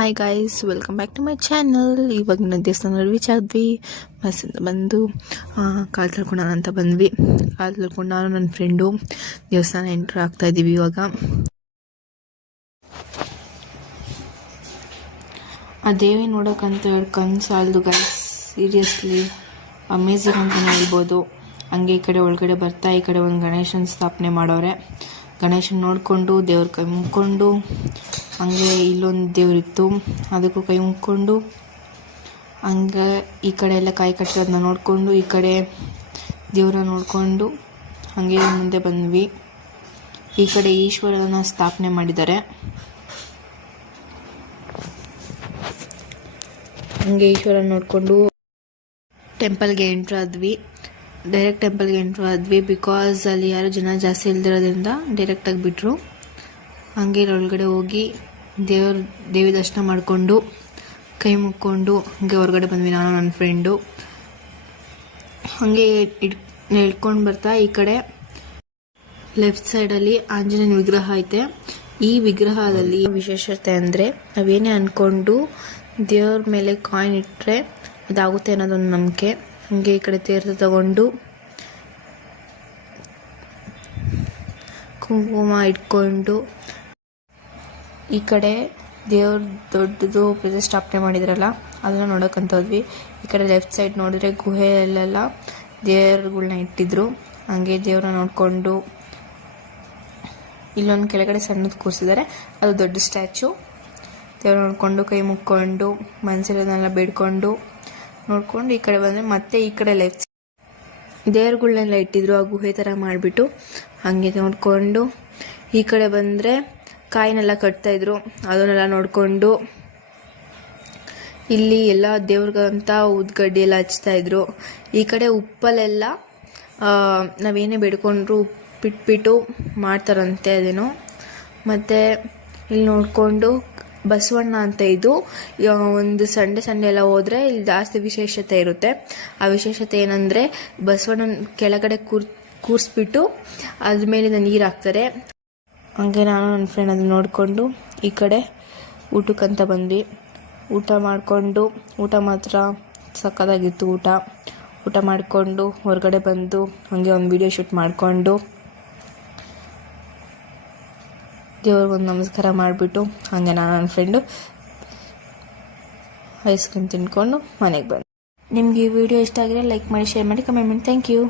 Hi guys, welcome back to my channel. ಇವಾಗಿನ ದೇವಸ್ಥಾನ reach ಆದ್ವಿ. ಬಸ್ಸಿಂದ ಬಂದು ಕಾಲು ತೊಳ್ಕೊಳ್ಳೋಣ ಅಂತ ಬಂದ್ವಿ. ಕಾಲು ತೊಳ್ಕೊಂಡು ನಾನು ನನ್ನ ಫ್ರೆಂಡು ದೇವಸ್ಥಾನ ಎಂಟ್ರ್ ಆಗ್ತಾ ಇದ್ದೀವಿ. ಇವಾಗ ಆ ದೇವಿ ನೋಡೋಕ್ಕಂತ ಕಣ್ಣು ಸಾಲದು ಗೈಸ್. ಸೀರಿಯಸ್ಲಿ ಅಮೇಝಿಂಗ್ ಅಂತಲೇ ಹೇಳ್ಬೋದು. ಹಂಗೆ ಈ ಕಡೆ ಒಳಗಡೆ ಬರ್ತಾ ಈ ಕಡೆ ಒಂದು ಗಣೇಶನ ಸ್ಥಾಪನೆ ಮಾಡೋರೆ. ಗಣೇಶನ ನೋಡಿಕೊಂಡು ದೇವ್ರ ಕೈ ಮುಕ್ಕೊಂಡು, ಹಂಗೆ ಇಲ್ಲೊಂದು ದೇವರಿತ್ತು ಅದಕ್ಕೂ ಕೈ ಮುಕ್ಕೊಂಡು, ಹಂಗೆ ಈ ಕಡೆ ಎಲ್ಲ ಕಾಯಿ ಕಟ್ಟಿರೋದನ್ನ ನೋಡಿಕೊಂಡು ಈ ಕಡೆ ದೇವ್ರ ನೋಡಿಕೊಂಡು ಹಾಗೆ ಮುಂದೆ ಬಂದ್ವಿ. ಈ ಕಡೆ ಈಶ್ವರನ ಸ್ಥಾಪನೆ ಮಾಡಿದ್ದಾರೆ. ಹಂಗೆ ಈಶ್ವರನ ನೋಡಿಕೊಂಡು ಟೆಂಪಲ್ಗೆ ಎಂಟ್ರ್ ಆದ್ವಿ. ಡೈರೆಕ್ಟ್ ಟೆಂಪಲ್ಗೆ ಎಂಟ್ರ್ ಆದ್ವಿ. ಬಿಕಾಸ್ ಅಲ್ಲಿ ಯಾರು ಜನ ಜಾಸ್ತಿ ಇಲ್ದಿರೋದ್ರಿಂದ ಡೈರೆಕ್ಟಾಗಿ ಬಿಟ್ಟರು. ಹಂಗೆ ಒಳಗಡೆ ಹೋಗಿ ದೇವಿ ದರ್ಶನ ಮಾಡಿಕೊಂಡು ಕೈ ಮುಕ್ಕೊಂಡು ಹಂಗೆ ಹೊರಗಡೆ ಬಂದ್ವಿ ನಾನು ನನ್ನ ಫ್ರೆಂಡು. ಹಾಗೆ ನಡ್ಕೊಂಡು ಬರ್ತಾ ಈ ಕಡೆ ಲೆಫ್ಟ್ ಸೈಡಲ್ಲಿ ಆಂಜನೇಯನ ವಿಗ್ರಹ ಐತೆ. ಈ ವಿಗ್ರಹದಲ್ಲಿ ವಿಶೇಷತೆ ಅಂದರೆ ನಾವೇನೇ ಅಂದ್ಕೊಂಡು ದೇವ್ರ ಮೇಲೆ ಕಾಯಿನ್ ಇಟ್ಟರೆ ಅದಾಗುತ್ತೆ ಅನ್ನೋದೊಂದು ನಂಬಿಕೆ. ಹಾಗೆ ಈ ಕಡೆ ತೀರ್ಥ ತಗೊಂಡು ಕುಂಕುಮ ಇಟ್ಕೊಂಡು ಈ ಕಡೆ ದೇವ್ರ ದೊಡ್ಡದು ಪ್ರತಿಷ್ಠಾಪನೆ ಮಾಡಿದ್ರಲ್ಲ ಅದನ್ನು ನೋಡೋಕ್ಕಂತ ಹೋದ್ವಿ. ಈ ಕಡೆ ಲೆಫ್ಟ್ ಸೈಡ್ ನೋಡಿದ್ರೆ ಗುಹೆಯಲ್ಲೆಲ್ಲ ದೇವ್ರುಗಳ್ನ ಇಟ್ಟಿದ್ರು. ಹಂಗೆ ದೇವ್ರನ್ನ ನೋಡಿಕೊಂಡು ಇಲ್ಲೊಂದು ಕೆಳಗಡೆ ಸಣ್ಣದು ಕೂರಿಸಿದ್ದಾರೆ, ಅದು ದೊಡ್ಡ ಸ್ಟ್ಯಾಚು. ದೇವ್ರ ನೋಡಿಕೊಂಡು ಕೈ ಮುಕ್ಕೊಂಡು ಮನಸ್ಸಿರೋದನ್ನೆಲ್ಲ ಬೇಡ್ಕೊಂಡು ನೋಡ್ಕೊಂಡು ಈ ಕಡೆ ಬಂದರೆ ಮತ್ತೆ ಈ ಕಡೆ ಲೆಫ್ಟ್ ದೇವ್ರುಗಳ್ನೆಲ್ಲ ಇಟ್ಟಿದ್ರು ಆ ಗುಹೆ ಥರ ಮಾಡಿಬಿಟ್ಟು. ಹಾಗೆ ನೋಡಿಕೊಂಡು ಈ ಕಡೆ ಬಂದರೆ ಕಾಯಿನೆಲ್ಲ ಕಟ್ತಾಯಿದ್ರು, ಅದನ್ನೆಲ್ಲ ನೋಡಿಕೊಂಡು ಇಲ್ಲಿ ಎಲ್ಲ ದೇವ್ರಿಗಂತ ಉದ್ಗಡ್ಡಿ ಎಲ್ಲ ಹಚ್ತಾಯಿದ್ರು. ಈ ಕಡೆ ಉಪ್ಪಲ್ಲೆಲ್ಲ ನಾವೇನೇ ಬೇಡ್ಕೊಂಡ್ರು ಉಪ್ಪಿಟ್ಬಿಟ್ಟು ಮಾಡ್ತಾರಂತೆ ಅದೇನೋ. ಮತ್ತು ಇಲ್ಲಿ ನೋಡಿಕೊಂಡು ಬಸವಣ್ಣ ಅಂತ ಇದು ಒಂದು ಸಂಡೆ ಎಲ್ಲ ಹೋದರೆ ಇಲ್ಲಿ ಜಾಸ್ತಿ ವಿಶೇಷತೆ ಇರುತ್ತೆ. ಆ ವಿಶೇಷತೆ ಏನಂದರೆ ಬಸವಣ್ಣನ ಕೆಳಗಡೆ ಕೂರಿಸ್ಬಿಟ್ಟು ಅದ್ರ ಮೇಲಿಂದ ನೀರು ಹಾಕ್ತಾರೆ. ಹಂಗೆ ನಾನು ನನ್ನ ಫ್ರೆಂಡ್ ಅದನ್ನ ನೋಡಿಕೊಂಡು ಈ ಕಡೆ ಊಟಕ್ಕಂತ ಬಂದ್ವಿ. ಊಟ ಮಾಡಿಕೊಂಡು ಊಟ ಮಾತ್ರ ಸಕ್ಕತ್ತಾಗಿತ್ತು. ಊಟ ಮಾಡಿಕೊಂಡು ಹೊರಗಡೆ ಬಂದು ಹಾಗೆ ಒಂದು ವಿಡಿಯೋ ಶೂಟ್ ಮಾಡಿಕೊಂಡು ದೇವ್ರಿಗೊಂದು ನಮಸ್ಕಾರ ಮಾಡಿಬಿಟ್ಟು ಹಾಗೆ ನಾನು ನನ್ನ ಫ್ರೆಂಡು ಐಸ್ ಕ್ರೀಮ್ ತಿನ್ಕೊಂಡು ಮನೆಗೆ ಬಂದು. ನಿಮಗೆ ಈ ವಿಡಿಯೋ ಇಷ್ಟ ಆಗಿದ್ರೆ ಲೈಕ್ ಮಾಡಿ, ಶೇರ್ ಮಾಡಿ, ಕಮೆಂಟ್ ಮಾಡಿ. Thank you.